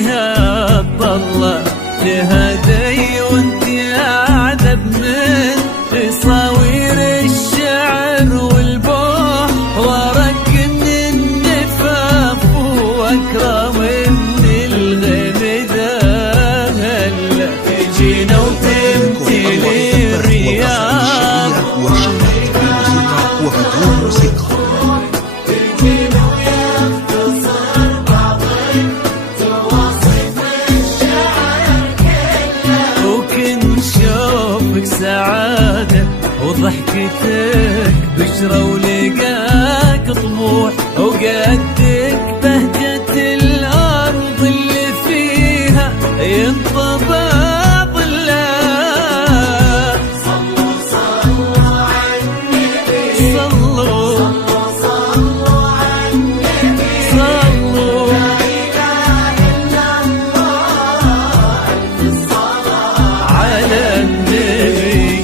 فيها طلة لهدي وانت اعذب من تصاوير الشعر والبوح، وارق من النفاف واكرم من الغمذا. هلا تجينا وتمثلي الرياض وبدون موسيقى. سعادة وضحكتك بشرى ولقاك طموح، وقدك بهجة الأرض اللي فيها ينطبع ظلها. صلوا صلوا على النبي، صلوا صلوا على النبي، صلوا لا إله إلا الله، الصلاة على النبي.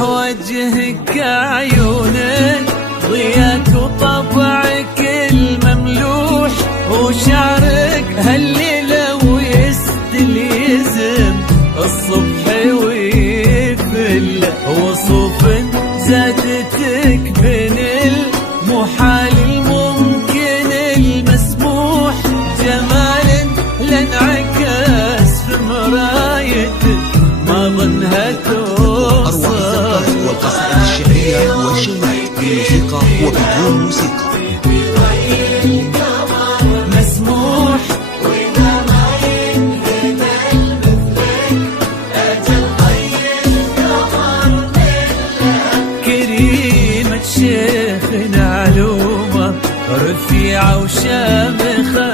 وجهك عيونك ضياك وطبعك المملوح، وشعرك هالليلة ويسدل يزم الصبح ويفل، وصوف زادتك بين المحال الممكن المسموح، جمال لانعكس في مرايتك ما ظنها توصل. والقصائد الشعرية والشيلات بموسيقى وبدون موسيقى. مسموح وإذا ما ينهمل مثلك أجل طي القمر لله. كريمة شيخنا علومة رفيعة وشامخة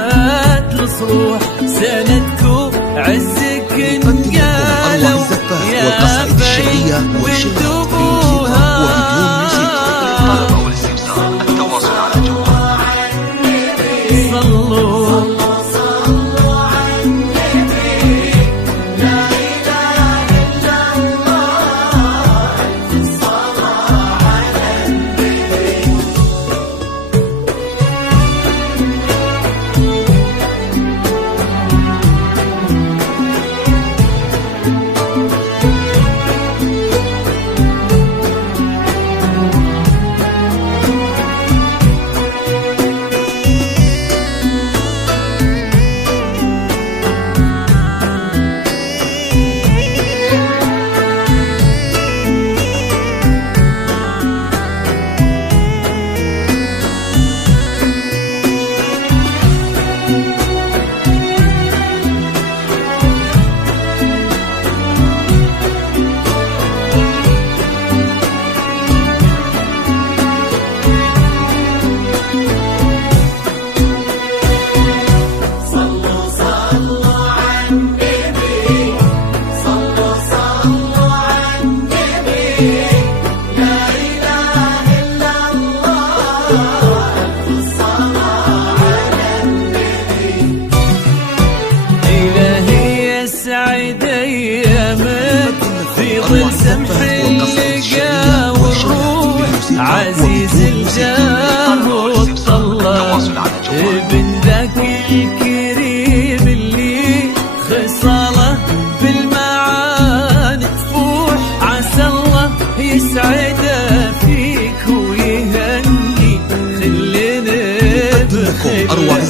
الصروح، سندكو عزك انقالوا يا بعيد وانتبوها. للطلبة والاستفسار التواصل على جوال صلوا صلوا على النبي، لا إله إلا الله، الصلاة على النبي.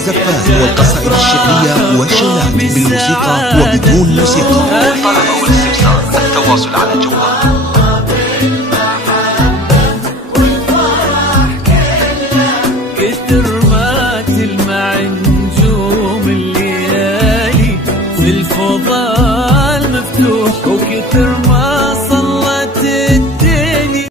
الزفان والقصائد الشعرية والشيلات بالموسيقى وبدون موسيقى. للطلب أو الاستفسار التواصل على جوال كتر ما تلمع نجوم الليالي في الفضاء